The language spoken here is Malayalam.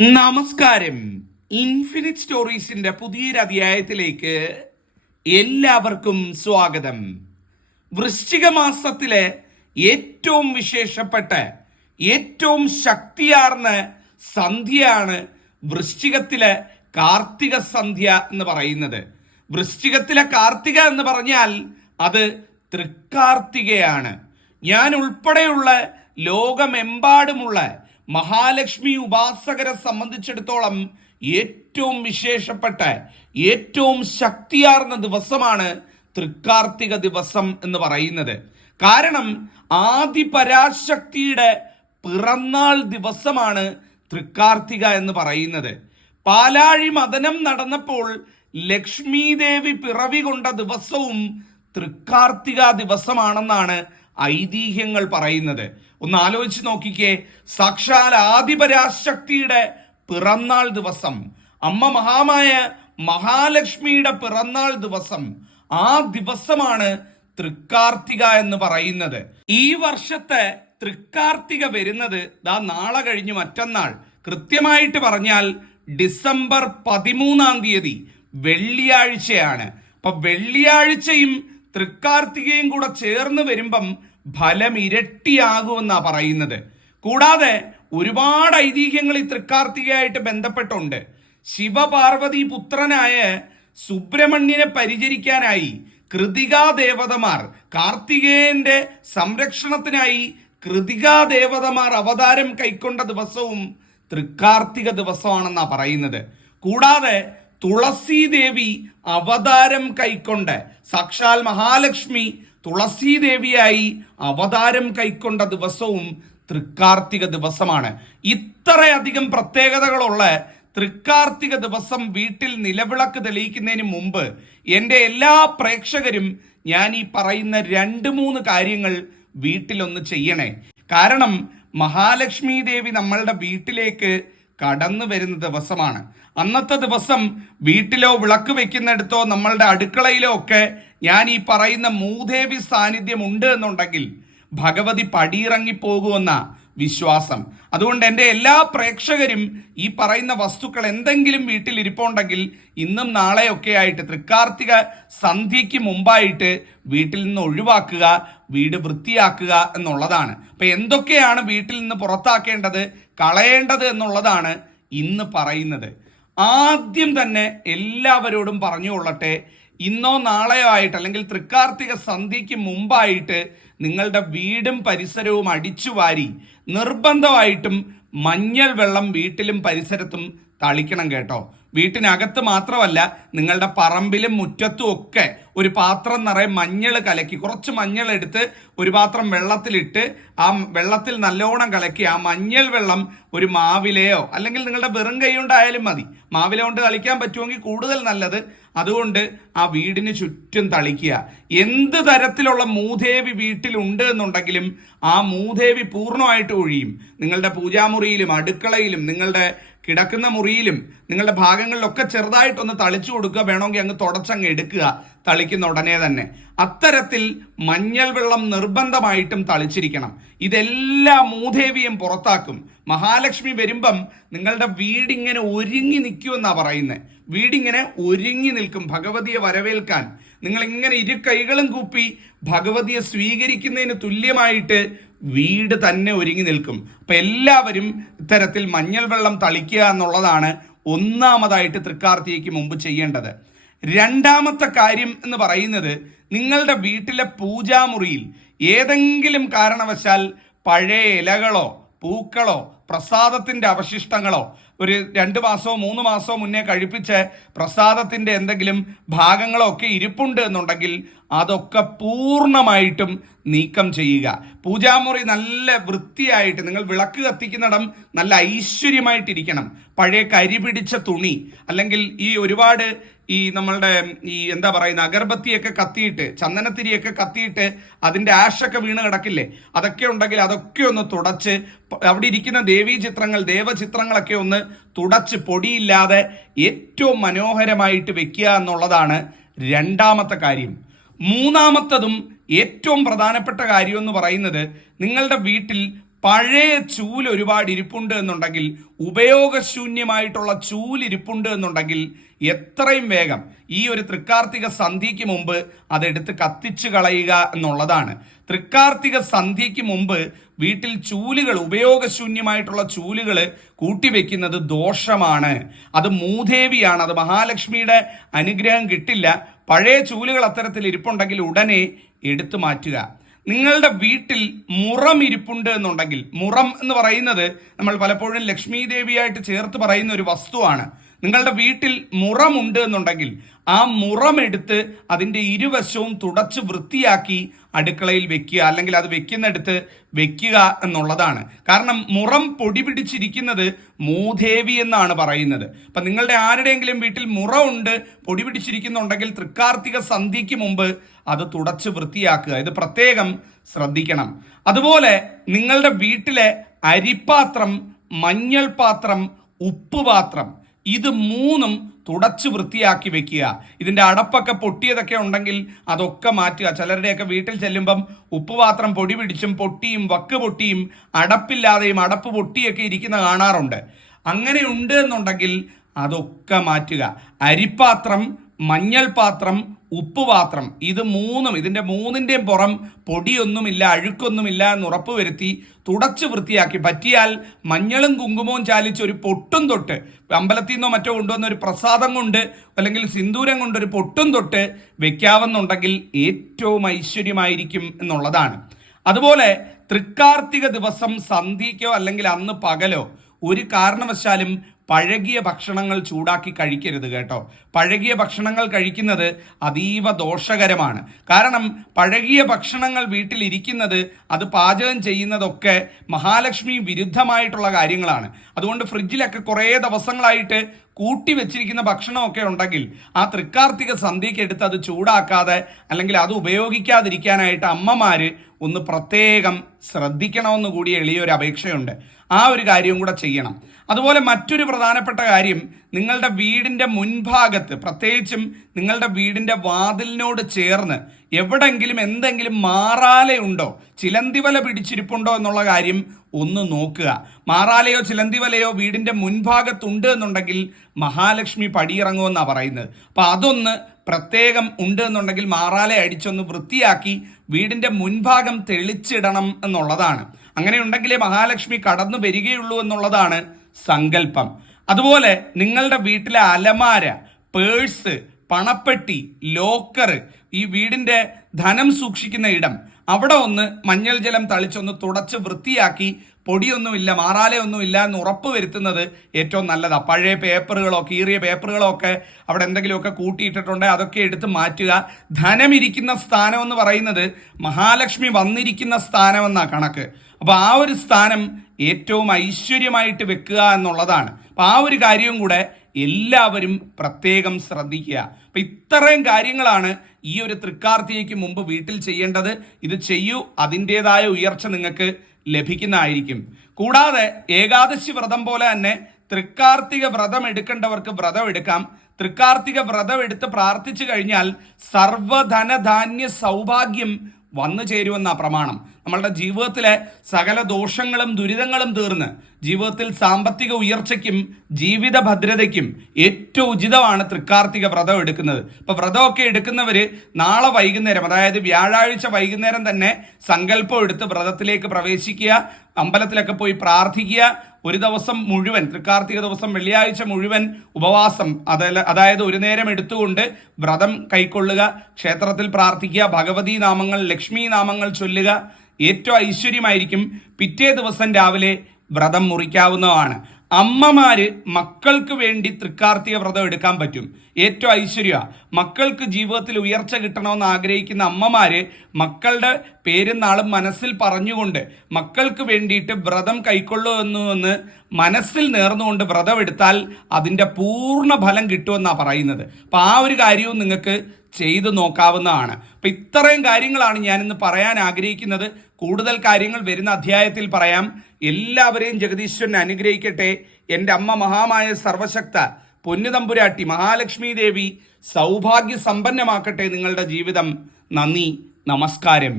നമസ്കാരം. ഇൻഫിനിറ്റ് സ്റ്റോറീസിന്റെ പുതിയൊരു അധ്യായത്തിലേക്ക് എല്ലാവർക്കും സ്വാഗതം. വൃശ്ചിക മാസത്തിലെ ഏറ്റവും വിശേഷപ്പെട്ട ഏറ്റവും ശക്തിയാർന്ന സന്ധ്യയാണ് വൃശ്ചികത്തിലെ കാർത്തിക സന്ധ്യ എന്ന് പറയുന്നത്. വൃശ്ചികത്തിലെ കാർത്തിക എന്ന് പറഞ്ഞാൽ അത് തൃക്കാർത്തികയാണ്. ഞാൻ ഉൾപ്പെടെയുള്ള ലോകമെമ്പാടുമുള്ള മഹാലക്ഷ്മി ഉപാസകരെ സംബന്ധിച്ചിടത്തോളം ഏറ്റവും വിശേഷപ്പെട്ട ഏറ്റവും ശക്തിയാർന്ന ദിവസമാണ് തൃക്കാർത്തിക ദിവസം എന്ന് പറയുന്നത്. കാരണം ആദിപരാശക്തിയുടെ പിറന്നാൾ ദിവസമാണ് തൃക്കാർത്തിക എന്ന് പറയുന്നത്. പാലാഴി മദനം നടന്നപ്പോൾ ലക്ഷ്മി ദേവി പിറവി കൊണ്ട ദിവസവും തൃക്കാർത്തിക ദിവസമാണെന്നാണ് ഐതിഹ്യങ്ങൾ പറയുന്നത്. ഒന്ന് ആലോചിച്ച് നോക്കിക്കേ. സാക്ഷാൽ ആദിപരാശക്തിയുടെ പിറന്നാൾ ദിവസം അമ്മ മഹാമായ മഹാലക്ഷ്മിയുടെ പിറന്നാൾ ദിവസം ആ ദിവസമാണ് തൃക്കാർത്തിക എന്ന് പറയുന്നത്. ഈ വർഷത്തെ തൃക്കാർത്തിക വരുന്നത് ദാ നാളെ കഴിഞ്ഞ് മറ്റന്നാൾ. കൃത്യമായിട്ട് പറഞ്ഞാൽ ഡിസംബർ പതിമൂന്നാം തീയതി വെള്ളിയാഴ്ചയാണ്. അപ്പൊ വെള്ളിയാഴ്ചയും തൃക്കാർത്തികയും കൂടെ ചേർന്ന് വരുമ്പം ഫലം ഇരട്ടിയാകുമെന്നാ പറയുന്നത്. കൂടാതെ ഒരുപാട് ഐതിഹ്യങ്ങൾ ഈ തൃക്കാർത്തികയായിട്ട് ബന്ധപ്പെട്ടുണ്ട്. ശിവപാർവതി പുത്രനായ സുബ്രഹ്മണ്യനെ പരിചരിക്കാനായി കൃതികാ ദേവതമാർ കാർത്തികേയന്റെ സംരക്ഷണത്തിനായി കൃതികാ ദേവതമാർ അവതാരം കൈക്കൊണ്ട ദിവസവും തൃക്കാർത്തിക ദിവസമാണെന്നാണ് പറയുന്നത്. കൂടാതെ തുളസി ദേവി അവതാരം കൈക്കൊണ്ട് സാക്ഷാൽ മഹാലക്ഷ്മി തുളസി ദേവിയായി അവതാരം കൈക്കൊണ്ട ദിവസവും തൃക്കാർത്തിക ദിവസമാണ്. ഇത്രയധികം പ്രത്യേകതകളുള്ള തൃക്കാർത്തിക ദിവസം വീട്ടിൽ നിലവിളക്ക് തെളിയിക്കുന്നതിന് മുമ്പ് എന്റെ എല്ലാ പ്രേക്ഷകരും ഞാൻ ഈ പറയുന്ന രണ്ട് മൂന്ന് കാര്യങ്ങൾ വീട്ടിലൊന്ന് ചെയ്യണേ. കാരണം മഹാലക്ഷ്മി ദേവി നമ്മളുടെ വീട്ടിലേക്ക് കടന്നു വരുന്ന ദിവസമാണ്. അന്നത്തെ ദിവസം വീട്ടിലോ വിളക്ക് വെക്കുന്നിടത്തോ നമ്മളുടെ അടുക്കളയിലോ ഒക്കെ ഞാൻ ഈ പറയുന്ന മൂദേവി സാന്നിധ്യം ഉണ്ട് എന്നുണ്ടെങ്കിൽ ഭഗവതി പടിയിറങ്ങി പോകുമെന്ന വിശ്വാസം. അതുകൊണ്ട് എന്റെ എല്ലാ പ്രേക്ഷകരും ഈ പറയുന്ന വസ്തുക്കൾ എന്തെങ്കിലും വീട്ടിൽ ഇരിപ്പുണ്ടെങ്കിൽ ഇന്നും നാളെയൊക്കെ ആയിട്ട് തൃക്കാർത്തിക സന്ധ്യയ്ക്ക് മുമ്പായിട്ട് വീട്ടിൽ നിന്ന് ഒഴിവാക്കുക വീട് വൃത്തിയാക്കുക എന്നുള്ളതാണ്. അപ്പം എന്തൊക്കെയാണ് വീട്ടിൽ നിന്ന് പുറത്താക്കേണ്ടത് കളയേണ്ടത് എന്നുള്ളതാണ് ഇന്ന് പറയുന്നത്. ആദ്യം തന്നെ എല്ലാവരോടും പറഞ്ഞുകൊള്ളട്ടെ ഇന്നോ നാളെയോ ആയിട്ട് അല്ലെങ്കിൽ തൃക്കാർത്തിക സന്ധ്യയ്ക്ക് മുമ്പായിട്ട് നിങ്ങളുടെ വീടും പരിസരവും അടിച്ചു വാരി നിർബന്ധമായിട്ടും മഞ്ഞൾ വെള്ളം വീട്ടിലും പരിസരത്തും തളിക്കണം കേട്ടോ. വീട്ടിനകത്ത് മാത്രമല്ല നിങ്ങളുടെ പറമ്പിലും മുറ്റത്തും ഒക്കെ ഒരു പാത്രം നിറയെ മഞ്ഞൾ കലക്കി കുറച്ച് മഞ്ഞൾ എടുത്ത് ഒരു പാത്രം വെള്ളത്തിലിട്ട് ആ വെള്ളത്തിൽ നല്ലോണം കലക്കി ആ മഞ്ഞൾ വെള്ളം ഒരു മാവിലയോ അല്ലെങ്കിൽ നിങ്ങളുടെ വെറും കൈ കൊണ്ടായാലും മതി. മാവില കൊണ്ട് കളിക്കാൻ പറ്റുമെങ്കിൽ കൂടുതൽ നല്ലത്. അതുകൊണ്ട് ആ വീടിന് ചുറ്റും തളിക്കുക. എന്ത് തരത്തിലുള്ള മൂദേവി വീട്ടിലുണ്ട് എന്നുണ്ടെങ്കിലും ആ മൂദേവി പൂർണമായിട്ട് ഒഴിയും. നിങ്ങളുടെ പൂജാമുറിയിലും അടുക്കളയിലും നിങ്ങളുടെ കിടക്കുന്ന മുറിയിലും നിങ്ങളുടെ ഭാഗങ്ങളിലൊക്കെ ചെറുതായിട്ടൊന്ന് തളിച്ചു കൊടുക്കുക. വേണമെങ്കിൽ അങ്ങ് തുടച്ചങ്ങ് എടുക്കുക. തളിക്കുന്ന ഉടനെ തന്നെ. അത്തരത്തിൽ മഞ്ഞൾ വെള്ളം നിർബന്ധമായിട്ടും തളിച്ചിരിക്കണം. ഇതെല്ലാ മൂദേവിയും പുറത്താക്കും. മഹാലക്ഷ്മി വരുമ്പം നിങ്ങളുടെ വീടിങ്ങനെ ഒരുങ്ങി നിൽക്കുമെന്നാണ് പറയുന്നത് വീടിങ്ങനെ ഒരുങ്ങി നിൽക്കും ഭഗവതിയെ വരവേൽക്കാൻ. നിങ്ങൾ ഇങ്ങനെ ഇരു കൈകളും കൂപ്പി ഭഗവതിയെ സ്വീകരിക്കുന്നതിന് തുല്യമായിട്ട് വീട് തന്നെ ഒരുങ്ങി നിൽക്കും. അപ്പം എല്ലാവരും ഇത്തരത്തിൽ മഞ്ഞൾ വെള്ളം തളിക്കുക എന്നുള്ളതാണ് ഒന്നാമതായിട്ട് തൃക്കാർത്തിക്ക് മുമ്പ് ചെയ്യേണ്ടത്. രണ്ടാമത്തെ കാര്യം എന്ന് പറയുന്നത് നിങ്ങളുടെ വീട്ടിലെ പൂജാമുറിയിൽ ഏതെങ്കിലും കാരണവശാൽ പഴയ ഇലകളോ പൂക്കളോ പ്രസാദത്തിന്റെ അവശിഷ്ടങ്ങളോ ഒരു രണ്ട് മാസമോ മൂന്ന് മാസമോ മുന്നേ കഴിപ്പിച്ച് പ്രസാദത്തിന്റെ എന്തെങ്കിലും ഭാഗങ്ങളൊക്കെ ഇരിപ്പുണ്ട് എന്നുണ്ടെങ്കിൽ അതൊക്കെ പൂർണമായിട്ടും നീക്കം ചെയ്യുക. പൂജാമുറി നല്ല വൃത്തിയായിട്ട് നിങ്ങൾ വിളക്ക് കത്തിക്കുന്നിടം നല്ല ഐശ്വര്യമായിട്ടിരിക്കണം. പഴയ കരി പിടിച്ച തുണി അല്ലെങ്കിൽ ഈ ഒരുപാട് ഈ നമ്മളുടെ ഈ എന്താ പറയുന്ന അഗർബത്തിയൊക്കെ കത്തിയിട്ട് ചന്ദനത്തിരിയൊക്കെ കത്തിയിട്ട് അതിന്റെ ആഷൊക്കെ വീണ് കിടക്കില്ലേ? അതൊക്കെ ഉണ്ടെങ്കിൽ അതൊക്കെ ഒന്ന് തുടച്ച് അവിടെ ഇരിക്കുന്ന ദേവീ ചിത്രങ്ങൾ ദേവചിത്രങ്ങളൊക്കെ ഒന്ന് തുടച്ച് പൊടിയില്ലാതെ ഏറ്റവും മനോഹരമായിട്ട് വെക്കുക എന്നുള്ളതാണ് രണ്ടാമത്തെ കാര്യം. മൂന്നാമത്തതും ഏറ്റവും പ്രധാനപ്പെട്ട കാര്യം എന്ന് പറയുന്നത് നിങ്ങളുടെ വീട്ടിൽ പഴയ ചൂൽ ഒരുപാട് ഇരിപ്പുണ്ട് എന്നുണ്ടെങ്കിൽ ഉപയോഗശൂന്യമായിട്ടുള്ള ചൂൽ ഇരിപ്പുണ്ട് എന്നുണ്ടെങ്കിൽ എത്രയും വേഗം ഈ ഒരു തൃക്കാർത്തിക സന്ധിക്ക് മുമ്പ് അതെടുത്ത് കത്തിച്ചു കളയുക എന്നുള്ളതാണ്. തൃക്കാർത്തിക സന്ധിക്ക് മുമ്പ് വീട്ടിൽ ചൂലുകൾ ഉപയോഗശൂന്യമായിട്ടുള്ള ചൂലുകൾ കൂട്ടിവെക്കുന്നത് ദോഷമാണ്. അത് മൂദേവിയാണ് അത് മഹാലക്ഷ്മിയുടെ അനുഗ്രഹം കിട്ടില്ല. പഴയ ചൂലുകൾ അത്തരത്തിൽ ഇരിപ്പുണ്ടെങ്കിൽ ഉടനെ എടുത്തു മാറ്റുക. നിങ്ങളുടെ വീട്ടിൽ മുറം ഇരിപ്പുണ്ട് എന്നുണ്ടെങ്കിൽ മുറം എന്ന് പറയുന്നത് നമ്മൾ പലപ്പോഴും ലക്ഷ്മി ദേവിയായിട്ട് ചേർത്ത് പറയുന്ന ഒരു വസ്തുവാണ്. നിങ്ങളുടെ വീട്ടിൽ മുറമുണ്ട് എന്നുണ്ടെങ്കിൽ ആ മുറമെടുത്ത് അതിന്റെ ഇരുവശവും തുടച്ച് വൃത്തിയാക്കി അടുക്കളയിൽ വെക്കുക അല്ലെങ്കിൽ അത് വെക്കുന്നിടത്ത് വെക്കുക എന്നുള്ളതാണ്. കാരണം മുറം പൊടി പിടിച്ചിരിക്കുന്നത് മൂദേവി എന്നാണ് പറയുന്നത്. അപ്പം നിങ്ങളുടെ ആരുടെയെങ്കിലും വീട്ടിൽ മുറ ഉണ്ട് പൊടി പിടിച്ചിരിക്കുന്നുണ്ടെങ്കിൽ തൃക്കാർത്തിക സന്ധിക്ക് മുമ്പ് അത് തുടച്ച് വൃത്തിയാക്കുക. ഇത് പ്രത്യേകം ശ്രദ്ധിക്കണം. അതുപോലെ നിങ്ങളുടെ വീട്ടിലെ അരിപ്പാത്രം മഞ്ഞൾ പാത്രം ഉപ്പ് പാത്രം ഇത് മൂന്നും തുടച്ച് വൃത്തിയാക്കി വെക്കുക. ഇതിന്റെ അടപ്പൊക്കെ പൊട്ടിയതൊക്കെ ഉണ്ടെങ്കിൽ അതൊക്കെ മാറ്റുക. ചിലരുടെയൊക്കെ വീട്ടിൽ ചെല്ലുമ്പം ഉപ്പുപാത്രം പൊടി പിടിച്ചും പൊട്ടിയും വക്ക് പൊട്ടിയും അടപ്പില്ലാതെയും അടപ്പ് പൊട്ടിയൊക്കെ ഇരിക്കുന്ന കാണാറുണ്ട്. അങ്ങനെ ഉണ്ട് എന്നുണ്ടെങ്കിൽ അതൊക്കെ മാറ്റുക. അരിപ്പാത്രം മഞ്ഞൾ പാത്രം ഉപ്പ് പാത്രം ഇത് മൂന്നും ഇതിന്റെ മൂന്നിന്റെയും പുറം പൊടിയൊന്നുമില്ല അഴുക്കൊന്നുമില്ല എന്ന് ഉറപ്പ് വരുത്തി തുടച്ച് വൃത്തിയാക്കി. പറ്റിയാൽ മഞ്ഞളും കുങ്കുമവും ചാലിച്ച് ഒരു പൊട്ടും തൊട്ട് അമ്പലത്തിൽ നിന്നോ മറ്റോ കൊണ്ടുവന്ന ഒരു പ്രസാദം കൊണ്ട് അല്ലെങ്കിൽ സിന്ദൂരം കൊണ്ടൊരു പൊട്ടും തൊട്ട് വെക്കാവുന്നുണ്ടെങ്കിൽ ഏറ്റവും ഐശ്വര്യമായിരിക്കും എന്നുള്ളതാണ്. അതുപോലെ തൃക്കാർത്തിക ദിവസം സന്ധ്യയ്ക്കോ അല്ലെങ്കിൽ അന്ന് പകലോ ഒരു കാരണവശാലും പഴകിയ ഭക്ഷണങ്ങൾ ചൂടാക്കി കഴിക്കരുത് കേട്ടോ. പഴകിയ ഭക്ഷണങ്ങൾ കഴിക്കുന്നത് അതീവ ദോഷകരമാണ്. കാരണം പഴകിയ ഭക്ഷണങ്ങൾ വീട്ടിലിരിക്കുന്നത് അത് പാചകം ചെയ്യുന്നതൊക്കെ മഹാലക്ഷ്മി വിരുദ്ധമായിട്ടുള്ള കാര്യങ്ങളാണ്. അതുകൊണ്ട് ഫ്രിഡ്ജിലൊക്കെ കുറേ ദിവസങ്ങളായിട്ട് കൂട്ടി വെച്ചിരിക്കുന്ന ഭക്ഷണമൊക്കെ ഉണ്ടെങ്കിൽ ആ തൃക്കാർത്തിക സന്ധ്യയ്ക്ക് എടുത്ത് അത് ചൂടാക്കാതെ അല്ലെങ്കിൽ അത് ഉപയോഗിക്കാതിരിക്കാനായിട്ട് അമ്മമാര് ഒന്ന് പ്രത്യേകം ശ്രദ്ധിക്കണമെന്ന് കൂടി എളിയൊരു അപേക്ഷയുണ്ട്. ആ ഒരു കാര്യവും കൂടെ ചെയ്യണം. അതുപോലെ മറ്റൊരു പ്രധാനപ്പെട്ട കാര്യം നിങ്ങളുടെ വീടിന്റെ മുൻഭാഗത്ത് പ്രത്യേകിച്ചും നിങ്ങളുടെ വീടിന്റെ വാതിലിനോട് ചേർന്ന് എവിടെങ്കിലും എന്തെങ്കിലും മാറാലയുണ്ടോ ചിലന്തിവല പിടിച്ചിരിപ്പുണ്ടോ എന്നുള്ള കാര്യം ഒന്ന് നോക്കുക. മാറാലയോ ചിലന്തിവലയോ വീടിന്റെ മുൻഭാഗത്തുണ്ട് എന്നുണ്ടെങ്കിൽ മഹാലക്ഷ്മി പടിയിറങ്ങുമെന്നാണ് പറയുന്നത്. അപ്പോൾ അതൊന്ന് പ്രത്യേകം ഉണ്ട് എന്നുണ്ടെങ്കിൽ മാറാലെ അടിച്ചൊന്ന് വൃത്തിയാക്കി വീടിന്റെ മുൻഭാഗം തെളിച്ചിടണം എന്നുള്ളതാണ്. അങ്ങനെ ഉണ്ടെങ്കിലേ മഹാലക്ഷ്മി കടന്നു വരികയുള്ളൂ എന്നുള്ളതാണ് സങ്കല്പം. അതുപോലെ നിങ്ങളുടെ വീട്ടിലെ അലമാര പേഴ്സ് പണപ്പെട്ടി ലോക്കർ ഈ വീടിന്റെ ധനം സൂക്ഷിക്കുന്ന ഇടം അവിടെ ഒന്ന് മഞ്ഞൾ ജലം തളിച്ചൊന്ന് തുടച്ച് വൃത്തിയാക്കി പൊടിയൊന്നുമില്ല മാറാലയൊന്നുമില്ല എന്ന് ഉറപ്പ് വരുത്തുന്നത് ഏറ്റവും നല്ലതാണ് പഴയ പേപ്പറുകളോ കീറിയ പേപ്പറുകളോ ഒക്കെ അവിടെ എന്തെങ്കിലുമൊക്കെ കൂട്ടിയിട്ടിട്ടുണ്ടെങ്കിൽ അതൊക്കെ എടുത്ത് മാറ്റുക. ധനമിരിക്കുന്ന സ്ഥാനം എന്ന് പറയുന്നത് മഹാലക്ഷ്മി വന്നിരിക്കുന്ന സ്ഥാനം എന്നാ കണക്ക്. അപ്പോൾ ആ ഒരു സ്ഥാനം ഏറ്റവും ഐശ്വര്യമായിട്ട് വെക്കുക എന്നുള്ളതാണ്. അപ്പോൾ ആ ഒരു കാര്യവും കൂടെ എല്ലാവരും പ്രത്യേകം ശ്രദ്ധിക്കുക. അപ്പൊ ഇത്രയും കാര്യങ്ങളാണ് ഈ ഒരു തൃക്കാർത്തികയ്ക്ക് മുമ്പ് വീട്ടിൽ ചെയ്യേണ്ടത്. ഇത് ചെയ്യൂ അതിന്റെതായ ഉയർച്ച നിങ്ങൾക്ക് ലഭിക്കുന്നതായിരിക്കും. കൂടാതെ ഏകാദശി വ്രതം പോലെ തന്നെ തൃക്കാർത്തിക വ്രതം എടുക്കേണ്ടവർക്ക് വ്രതം എടുക്കാം. തൃക്കാർത്തിക വ്രതം എടുത്ത് പ്രാർത്ഥിച്ചു കഴിഞ്ഞാൽ സർവധനധാന്യ സൗഭാഗ്യം വന്നു ചേരുമെന്ന പ്രമാണം. നമ്മളുടെ ജീവിതത്തിലെ സകല ദോഷങ്ങളും ദുരിതങ്ങളും തീർന്ന് ജീവിതത്തിൽ സാമ്പത്തിക ഉയർച്ചയ്ക്കും ജീവിത ഭദ്രതയ്ക്കും ഏറ്റവും ഉചിതമാണ് തൃക്കാർത്തിക വ്രതം എടുക്കുന്നത്. ഇപ്പൊ വ്രതമൊക്കെ എടുക്കുന്നവര് നാളെ വൈകുന്നേരം അതായത് വ്യാഴാഴ്ച വൈകുന്നേരം തന്നെ സങ്കല്പം എടുത്ത് വ്രതത്തിലേക്ക് പ്രവേശിക്കുക അമ്പലത്തിലൊക്കെ പോയി പ്രാർത്ഥിക്കുക ഒരു ദിവസം മുഴുവൻ തൃക്കാർത്തിക ദിവസം വെള്ളിയാഴ്ച മുഴുവൻ ഉപവാസം അതായത് ഒരു നേരം എടുത്തുകൊണ്ട് വ്രതം കൈക്കൊള്ളുക ക്ഷേത്രത്തിൽ പ്രാർത്ഥിക്കുക ഭഗവതി നാമങ്ങൾ ലക്ഷ്മി നാമങ്ങൾ ചൊല്ലുക ഏറ്റവും ഐശ്വര്യമായിരിക്കും പിറ്റേ ദിവസം രാവിലെ വ്രതം മുറിക്കാവുന്നതാണ്. അമ്മമാര് മക്കൾക്ക് വേണ്ടി തൃക്കാർത്തിക വ്രതം എടുക്കാൻ പറ്റും. ഏറ്റവും ഐശ്വര്യ. മക്കൾക്ക് ജീവിതത്തിൽ ഉയർച്ച കിട്ടണമെന്ന് ആഗ്രഹിക്കുന്ന അമ്മമാര് മക്കളുടെ പേരും നാളും മനസ്സിൽ പറഞ്ഞുകൊണ്ട് മക്കൾക്ക് വേണ്ടിയിട്ട് വ്രതം കൈക്കൊള്ളൂ എന്ന് മനസ്സിൽ നേർന്നുകൊണ്ട് വ്രതം എടുത്താൽ അതിന്റെ പൂർണ ഫലം കിട്ടുമെന്നാണ് പറയുന്നത്. അപ്പം ആ ഒരു കാര്യവും നിങ്ങൾക്ക് ചെയ്തു നോക്കാവുന്നതാണ്. അപ്പം ഇത്രയും കാര്യങ്ങളാണ് ഞാനിന്ന് പറയാൻ ആഗ്രഹിക്കുന്നത്. കൂടുതൽ കാര്യങ്ങൾ വരുന്ന അധ്യായത്തിൽ പറയാം. എല്ലാവരെയും ജഗദീശ്വരൻ അനുഗ്രഹിക്കട്ടെ. എന്റെ അമ്മ മഹാമായ സർവശക്ത പൊന്നുതമ്പുരാട്ടി മഹാലക്ഷ്മി ദേവി സൗഭാഗ്യ സമ്പന്നമാക്കട്ടെ നിങ്ങളുടെ ജീവിതം. നന്ദി നമസ്കാരം.